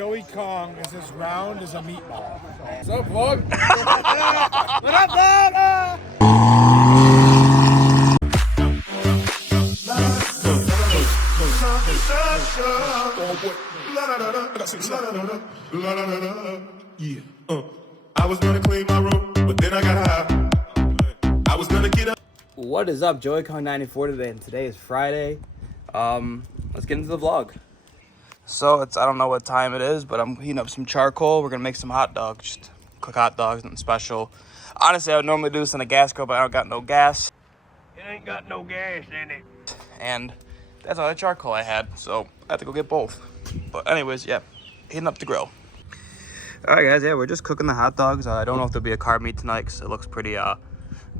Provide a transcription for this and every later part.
Joey Kong is as round as a meatball. What's up, vlog? What up, vlog? Yeah. I was gonna clean my room, but then I got high. I was gonna get up. What is up, Joey Kong 94 today, and today is Friday. Let's get into the vlog. So I don't know what time it is, but I'm heating up some charcoal. We're gonna make some hot dogs, just cook hot dogs, nothing special. Honestly, I would normally do this in a gas grill, but I don't got no gas. It ain't got no gas in it. And that's all the charcoal I had, so I have to go get both. But anyways, yeah, heating up the grill. All right, guys, yeah, we're just cooking the hot dogs. I don't know if there'll be a carb meat tonight because it looks pretty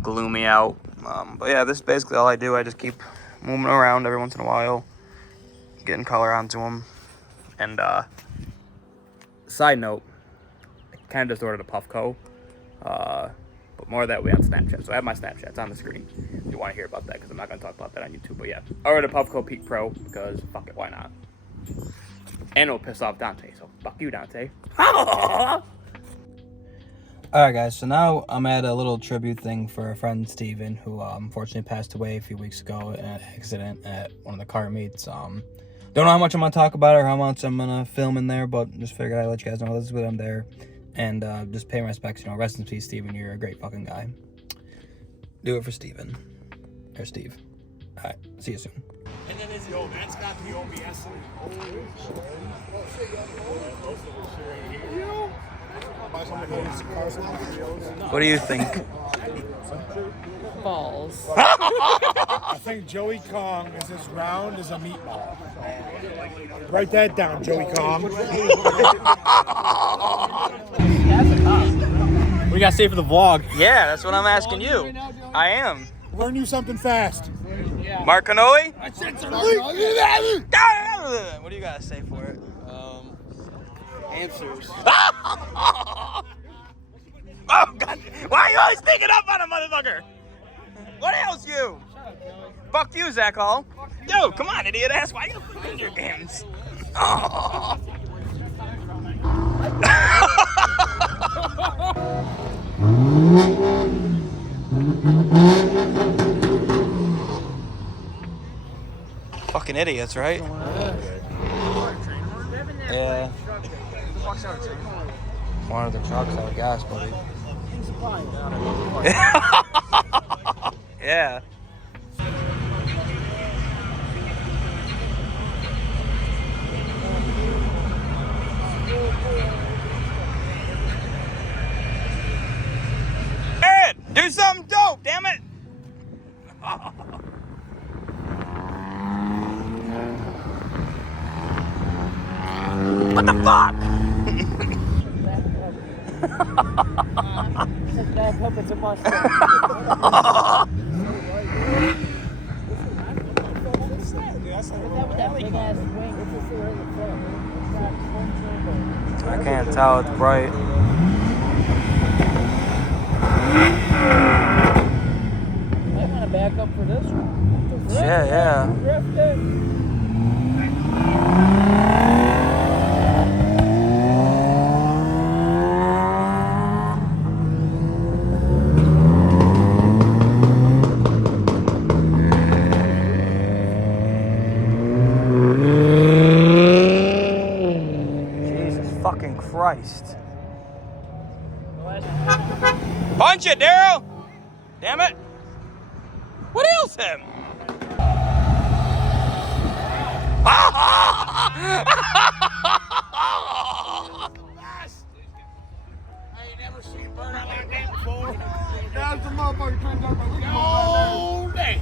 gloomy out. But yeah, this is basically all I do. I just keep moving around every once in a while, getting color onto them. And side note, I kind of just ordered a Puffco, but more of that way on Snapchat. So I have my Snapchats on the screen if you want to hear about that, because I'm not going to talk about that on YouTube. But yeah, I ordered a Puffco Peak Pro because fuck it, why not? And it'll piss off Dante, so fuck you, Dante. Alright guys, so now I'm at a little tribute thing for a friend, Steven, who unfortunately passed away a few weeks ago in an accident at one of the car meets. Don't know how much I'm going to talk about it or how much I'm going to film in there, but just figured I'd let you guys know this is what I'm there. And just pay my respects, you know, rest in peace, Steven, you're a great fucking guy. Do it for Steven. Or Steve. Alright, see you soon. And then is yo, that's got the OBS. What do you think? Balls. I think Joey Kong is as round as a meatball. Write that down, Joey Kong. We gotta stay for the vlog. Yeah, that's what I'm asking you. I am. Learn you something fast. Mark Canoli? What do you gotta say for it? Answers. Oh God! Why are you always sneaking up on a motherfucker? What else, you? Fuck you, Zach Hall. Yo, come on, idiot ass. Why are you playing your games? Oh. Fucking idiots, right? Yeah. One of the trucks out of gas, buddy. Yeah. Ed, do something dope, damn it! What the fuck? Back up, it's a Mustang. That big ass wing. I can't tell, it's bright. I want to back up for this one. Yeah. Drift it. Fucking Christ. Punch it, Daryl! Damn it! What ails him? I ain't never seen a bird out like that before. That's the motherfucker turned up. Oh, dang.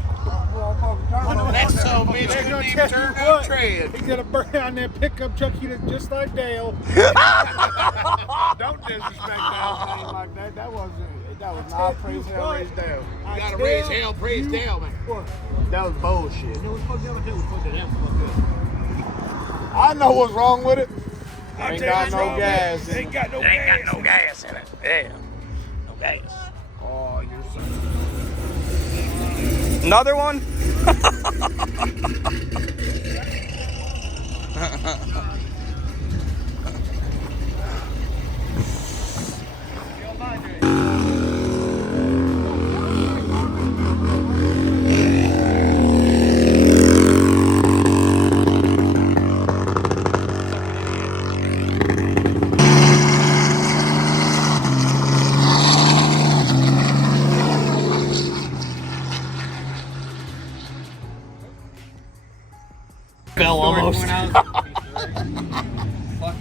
That's so bitch couldn't even turn that tread. He's gonna burn on that pickup truck just like Dale. Don't disrespect that like that. That was not praise hell, raise Dale. You gotta raise hell, praise Dale, man. That was bullshit. You know what fuck y'all do? Fuck it, I know what's wrong with it. Ain't got no gas. Ain't got no gas in it. Yeah. No gas. Oh, you're so... Another one?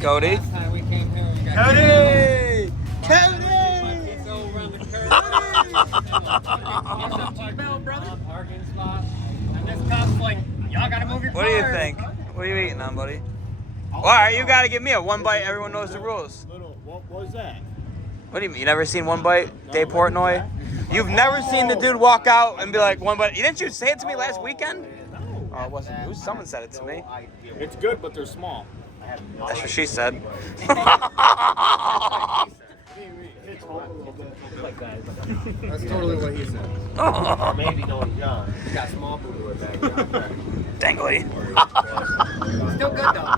Cody. Last time we came here, we got Cody! it's over on the curb. Parking spot. And this cop's like, y'all gotta move your What do you cars. think? What are you eating on, buddy? Why? You gotta give me a one bite. Everyone knows the rules. What was that? What do you mean? You never seen One Bite, Dave Portnoy? You've never seen the dude walk out and be like, One Bite. Didn't you say it to me last weekend? Oh, it wasn't you. Someone said it to me. It's good, but they're small. That's what she said. That's totally what he said. Maybe knowing John. He's got small boo back there. Dangly. Still good though.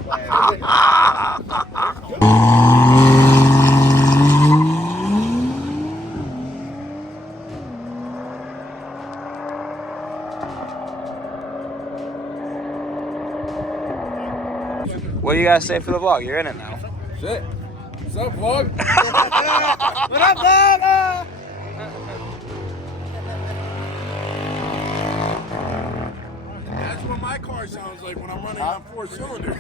What do you guys say for the vlog? You're in it now. Shit. What's up, vlog? What up, vlog? That's what my car sounds like when I'm running on 4 cylinders.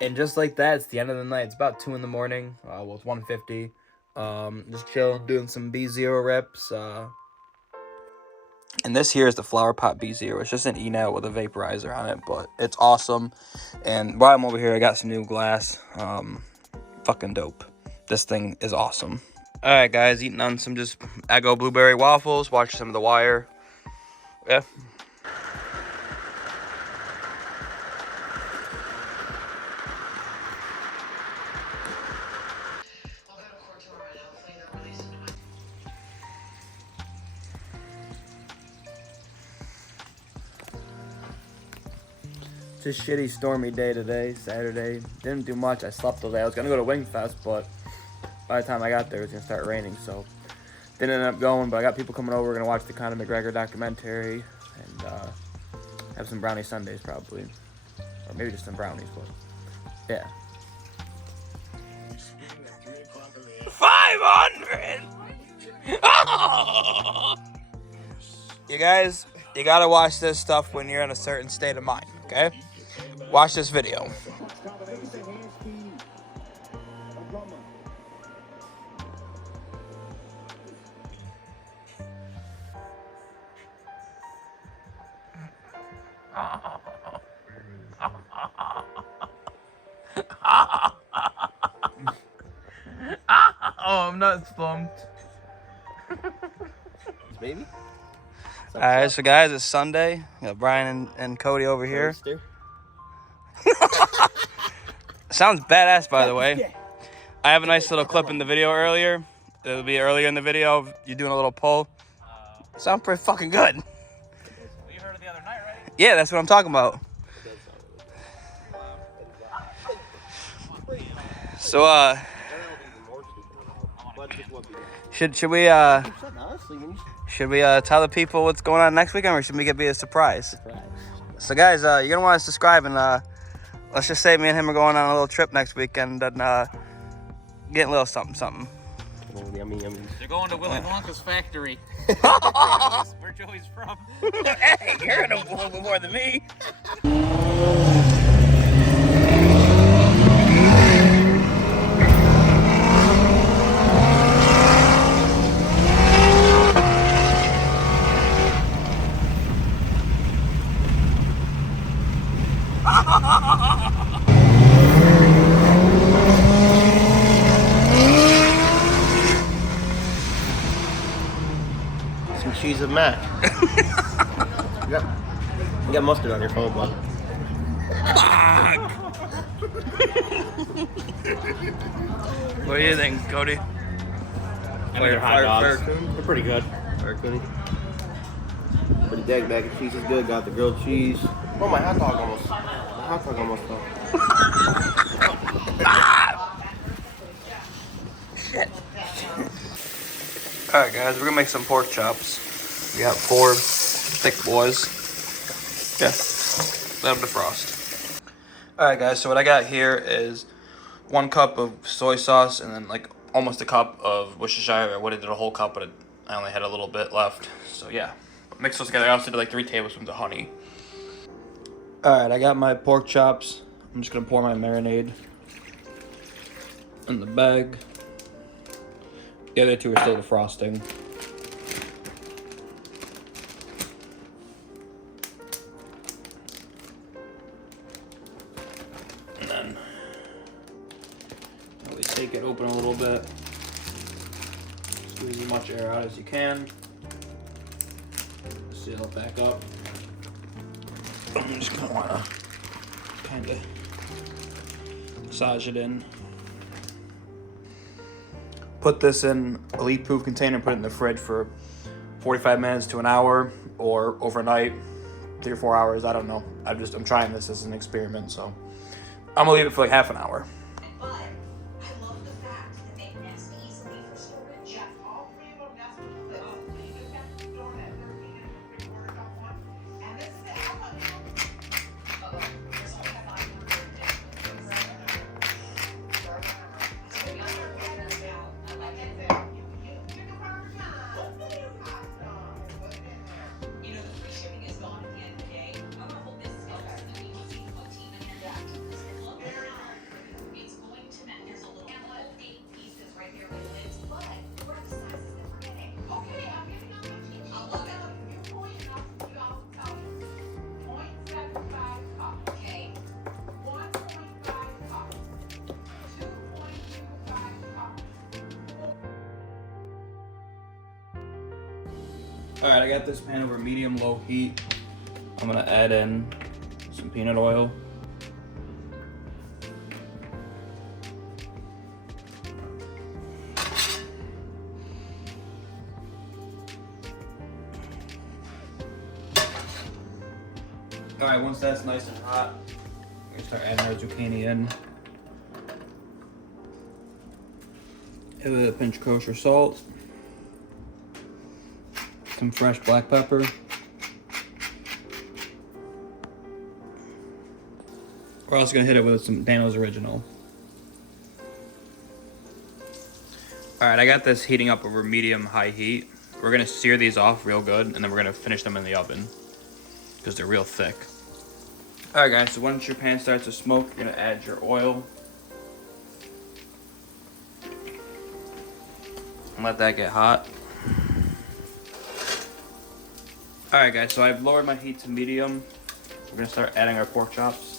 And just like that, it's the end of the night. It's about 2 in the morning. Well, it's 1:50. Just chilling, doing some B0 reps. And this here is the Flower Pot B0. It's just an E-Net with a vaporizer on it, but it's awesome. And while I'm over here, I got some new glass. Fucking dope. This thing is awesome. All right, guys, eating on some just Eggo blueberry waffles. Watching some of The Wire. Yeah. It's a shitty stormy day today, Saturday. Didn't do much. I slept all day. I was gonna go to Wingfest, but by the time I got there, it was gonna start raining, so didn't end up going. But I got people coming over. We're gonna watch the Conor McGregor documentary and have some brownie sundaes probably, or maybe just some brownies. But yeah. 500. Oh! You guys, you gotta watch this stuff when you're in a certain state of mind. Okay. Watch this video. Oh, I'm not slumped. Baby? Alright, so guys, it's Sunday. We got Brian and Cody over here. Sounds badass, by the way. I have a nice little clip in the video earlier. It'll be earlier in the video of you doing a little pull. Sounds pretty fucking good. You heard it the other night, right? Yeah, that's what I'm talking about. So, should we tell the people what's going on next weekend, or should we be a surprise? So guys, you're gonna want to subscribe, and let's just say me and him are going on a little trip next weekend and getting a little something. Yummy. They're going to Willy Wonka's factory. Where Joey's from. Hey, you're gonna a little bit more than me. Some cheese and mac. Yep. You got mustard on your phone, bud. What do you think, Cody? I mean, they're hot dogs. Coon? They're pretty good. Fire Cooney. But the Dag mac and cheese is good. Got the grilled cheese. Oh, my hot dog almost. My hot dog almost fell. Shit. Alright guys, we're gonna make some pork chops. We got 4 thick boys. Yeah, let them defrost. Alright guys, so what I got here is 1 cup of soy sauce and then like almost a cup of Worcestershire. I would have did a whole cup, but I only had a little bit left. So yeah, mix those together. I also did like 3 tablespoons of honey. Alright, I got my pork chops. I'm just gonna pour my marinade in the bag. The other 2 are still defrosting. And then always take it open a little bit. Squeeze as much air out as you can. Seal it back up. I'm just gonna wanna kinda massage it in. Put this in a leak-proof container, put it in the fridge for 45 minutes to an hour, or overnight, 3 or 4 hours, I don't know. I'm trying this as an experiment, so I'm gonna leave it for like half an hour. But I love the fact that they nest easily for storage. Yeah, all 3 of them nest with all 3 of them nest with storage at 13 and 3/4 cup one. And this is it. How about you? There's only a 500 I like it. You pick a perfect time. You know, the free shipping is gone at the end of the day. I'm gonna hold this up so that you can see what team and look. It's going to match. There's a little 8 pieces right here with lids, but we're the sizes that we're getting. Okay, I'm giving out my cheat sheet. I love it. You point up, you all tell me. 0.75 cup. Okay. 1.5 cup. 2.25 cup. Alright, I got this pan over medium-low heat. I'm gonna add in some peanut oil. Alright, once that's nice and hot, we're gonna start adding our zucchini in. Give it a pinch of kosher salt. Some fresh black pepper. We're also gonna hit it with some Daniel's Original. Alright, I got this heating up over medium-high heat. We're gonna sear these off real good, and then we're gonna finish them in the oven because they're real thick. Alright guys, so once your pan starts to smoke, you're gonna add your oil. And let that get hot. Alright guys, so I've lowered my heat to medium. We're gonna start adding our pork chops.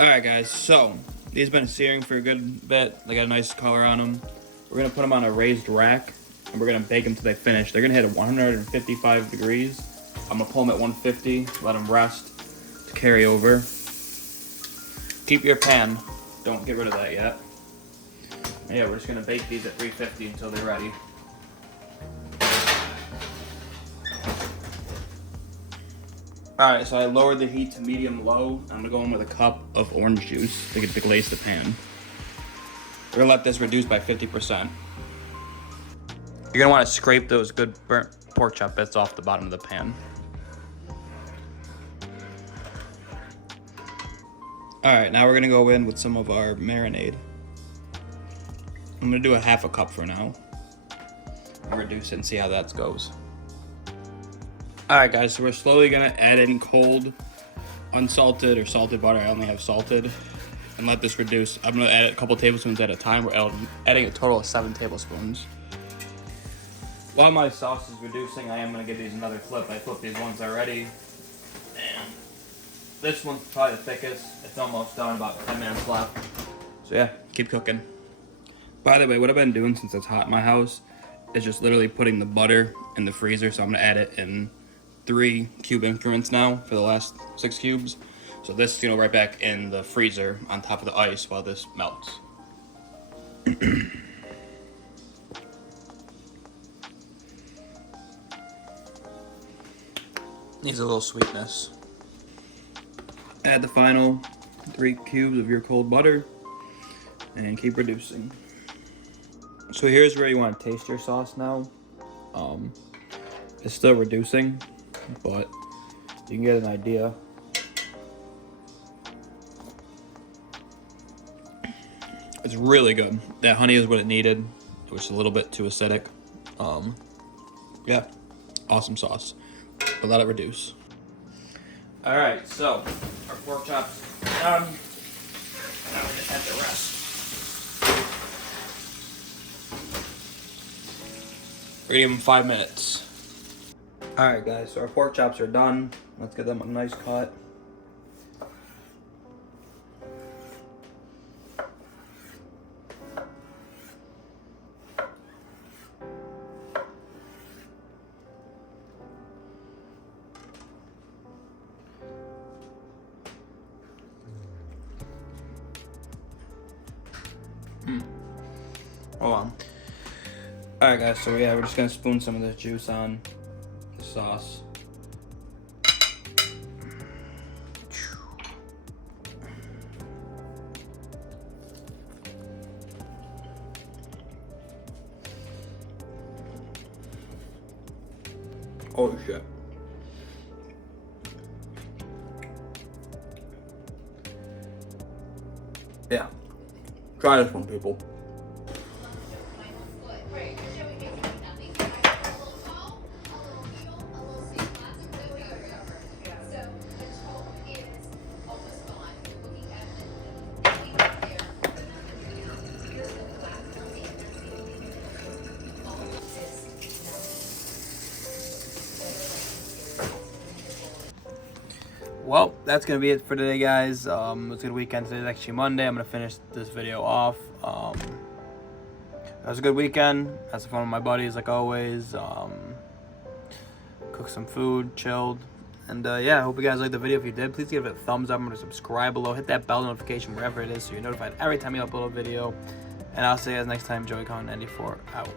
Alright guys, so these have been searing for a good bit. They got a nice color on them. We're going to put them on a raised rack and we're going to bake them till they finish. They're going to hit 155 degrees. I'm going to pull them at 150, let them rest to carry over. Keep your pan. Don't get rid of that yet. And yeah, we're just going to bake these at 350 until they're ready. Alright, so I lowered the heat to medium-low. I'm gonna go in with a cup of orange juice to glaze the pan. We're gonna let this reduce by 50%. You're gonna wanna scrape those good burnt pork chop bits off the bottom of the pan. All right, now we're gonna go in with some of our marinade. I'm gonna do a half a cup for now. And reduce it and see how that goes. All right, guys, so we're slowly gonna add in cold, unsalted or salted butter. I only have salted. And let this reduce. I'm gonna add a couple tablespoons at a time. We're adding a total of 7 tablespoons. While my sauce is reducing, I am gonna give these another flip. I flipped these ones already. And this one's probably the thickest. It's almost done, about 10 minutes left. So yeah, keep cooking. By the way, what I've been doing since it's hot in my house is just literally putting the butter in the freezer. So I'm gonna add it in 3 cube increments now for the last 6 cubes. So this is gonna go right back in the freezer on top of the ice while this melts. Needs a little sweetness. Add the final 3 cubes of your cold butter and keep reducing. So here's where you want to taste your sauce now. It's still reducing, but you can get an idea. It's really good. That honey is what it needed. It was a little bit too acidic. Yeah, awesome sauce. But let it reduce. All right, so our pork chops are done. Now we're gonna add the rest. We're gonna give them 5 minutes. All right, guys, so our pork chops are done. Let's get them a nice cut. Hold on. Alright guys, so yeah, we're just gonna spoon some of this juice on the sauce. Holy shit. Yeah. Try this one, people. Well, that's gonna be it for today, guys. It was a good weekend. Today's actually Monday. I'm gonna finish this video off. It was a good weekend. Had some fun with my buddies, like always. Cooked some food, chilled, and yeah, I hope you guys liked the video. If you did, please give it a thumbs up. Remember to subscribe below. Hit that bell notification wherever it is, so you're notified every time you upload a video. And I'll see you guys next time. JoeyCon94 out.